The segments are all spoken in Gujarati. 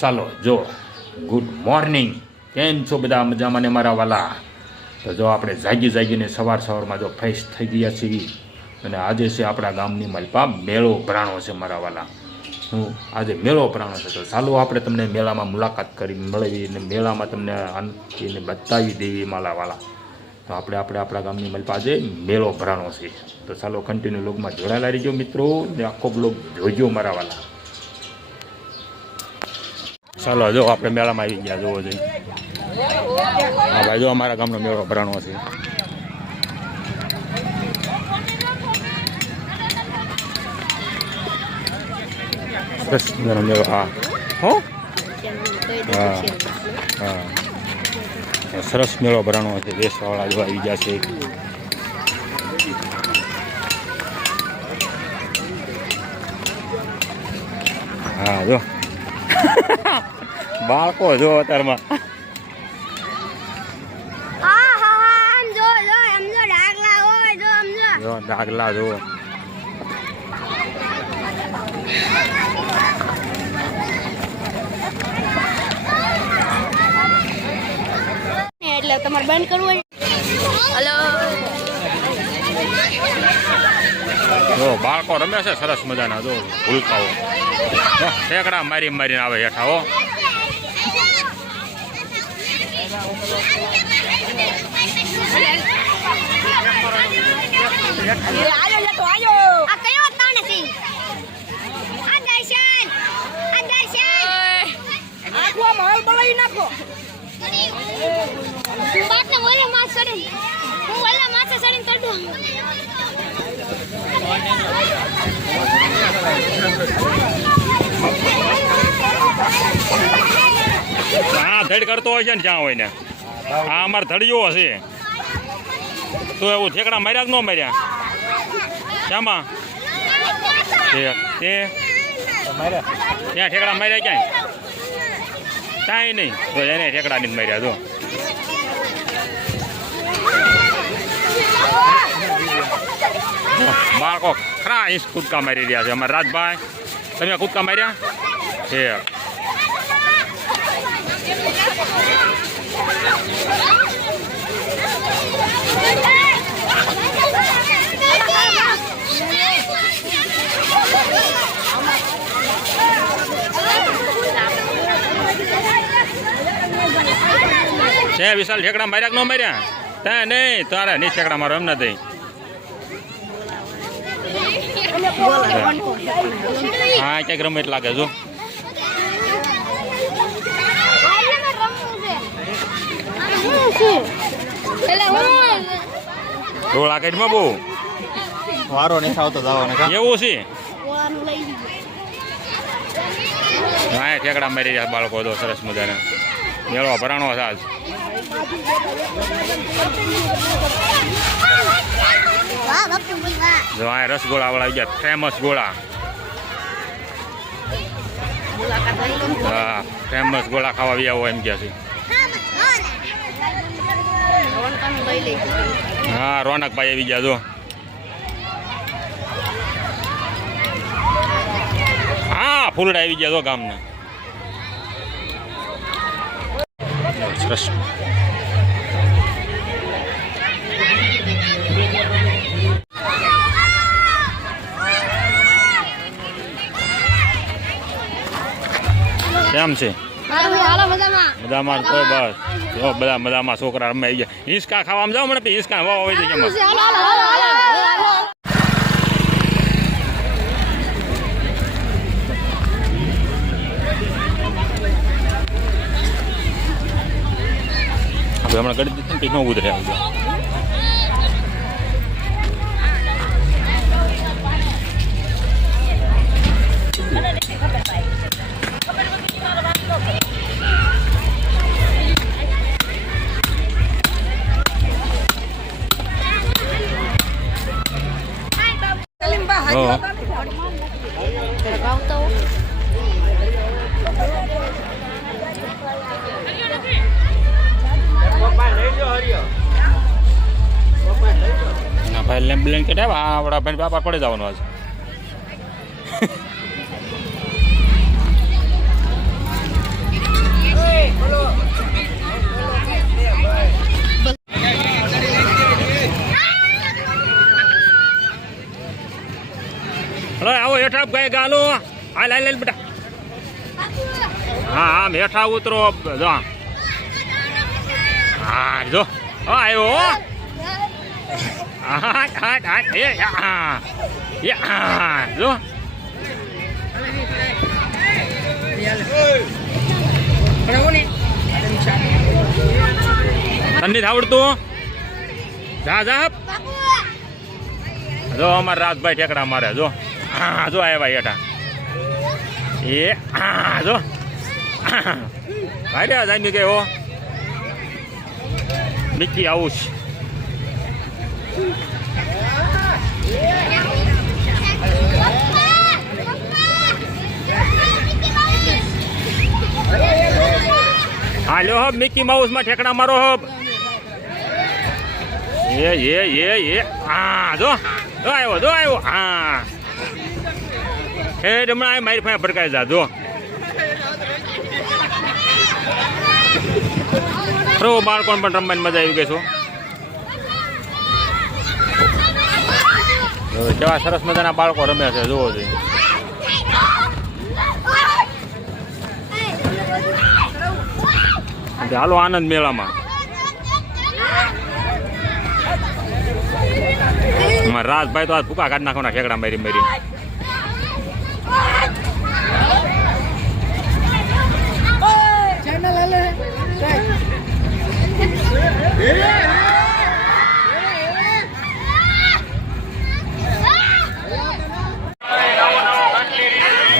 ચાલો, જો ગુડ મોર્નિંગ કેમ છો બધા મજામાં ને મારા વાલા? તો જો આપણે જાગી જાગીને સવાર સવારમાં જો ફ્રેશ થઈ ગયા છીએ અને આજે છે આપણા ગામની મલપા મેળો ભરાણો છે મારા વાલા. હું આજે મેળો ભરાણો છે. તો ચાલો આપણે તમને મેળામાં મુલાકાત કરી મળવી અને મેળામાં તમને એને બતાવી દેવી મારા વાલા. તો આપણે આપણે આપણા ગામની મલપા આજે મેળો ભરાણો છે. તો ચાલો કન્ટિન્યુ લોગમાં જોડાયેલા રહીજો મિત્રો ને આખો બ્લોગ જોઈજો મારા વાલા. ચાલો જો આપણે મેળામાં આવી ગયા જોવો જોઈએ હા, ભાઈ, જો અમારા ગામનો મેળો ભરાણો છે. સરસ મજાનો મેળો, હા. હો? હા હા. સરસ મેળો ભરાણો છે વેસવાળા જો આવી ગયા છે. હા, જો. બાળકો જો અત્યારમાં. હા હા હા જો જો એમ હોય જો આમ જો. જો ડાગલા જો એટલે તમારે બંધ કરવું હલો જો બાળકો રમે છે સરસ મજાના જો ભૂલકાઓ. ઠેકડા મારી મારીને આવે હેઠા હો. આ કયો તાણ છે? આ દર્શન આ દર્શન. આખો માલ બળાઈ નાખો. તું બાટને ઓલે માસ ચડીને હું ઓલા માથે ચડીને કાઢું આ ધડ કરતો હોય છે ને જ્યાં હોય ને. આ અમારે ધડિયો હશે. તો એવું ઠેકડા માર્યા કે ન માર્યા? શામાં? તે ત્યાં ઠેકડા માર્યા ક્યાંય? કાંઈ નહીં. તો એને ઠેકડા નહીં માર્યા, જો. બાળકો ખરા ઇંચ કૂદકા મારી રહ્યા છે અમારા રાજભાઈ તમે કૂદકા માર્યા છે છે વિશાલ ઠેકડા માર્યા કે ન માર્યા? ત્યાં નહીં તારે નહીં ઠેકડા મારો એમ નથી. હા ક્યાંક રમે એટલે લાગે જો. રોળ આકેટમાં બહુ. વારો નહીં આવતો જવાનો કા? એવું છે? હા ઠેકડા મારી રહ્યા બાળકો તો સરસ મજાના. મેળો ભરાણો છે આજ. જો આ રસગોળા વાળા આવી ગયા ફેમસ ગોળા. હા ફેમસ ગોળા ખાવા આવ્યા હોય એમ કે છે. હા, રોનકભાઈ આવી ગયા, જો. હા, ફૂલડા આવી ગયા, જો ગામના. કેમ છે? મજામાં. મજામાં બસ. જો બધા મજામાં છોકરા રમે આવી ગયા હિંચકા ખાવામાં જાઓ મને હિંચકા વાવ આવી જાય આપણે હમણાં ગળી દીધી ને પીક નો ઉતરે આવજો ના ભાઈ લેમ બ્લેન્કેટ આવ્યા આ આપણા ભાઈ બાપા પડે જવાનું આજે. હલો, આવો હેઠા ગાય ગાલો. હાલ હાલ બેટા. હા, આમ હેઠા ઉતરો જો. હા જો આવ્યો હો. હા હા હા, એ હા એ હા જો. તને આવડતું? જા જા જો, અમાર રાજભાઈ ઠેકડા મારે, જો. હા જો આવ્યા હેઠા. એ હા જો. અરે જામી ગયો મિકી છે હા લ્યો હબ મિકી માઉસમાં ઠેકડા મારો હબ એ એ એ એ. હા જો જો આવ્યો જો આવ્યો. હા. એ હમણાં મારી પાસે ભડકાઈ જા, જો. ખરો બાળકોને પણ રમવાની મજા આવી ગઈ છો કેવા સરસ મજાના બાળકો રમે છે જોવો જોઈએ હાલો આનંદ મેળામાં. રાજભાઈ તો આજ ભૂકા કાઢી નાખવાના ખેકડા મારી મારી.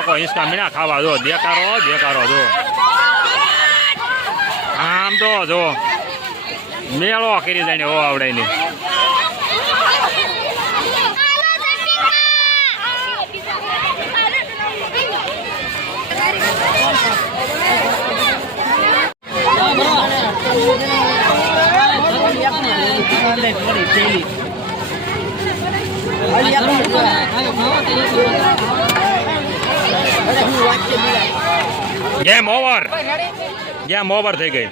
બાળકો હિંચકા મીણા ખાવા જો દેકારો દેકારો જો આમ તો જો, મેળો કરી દઈને હો આવડે ની ગેમ ઓવર ગેમ ઓવર થઈ ગઈ.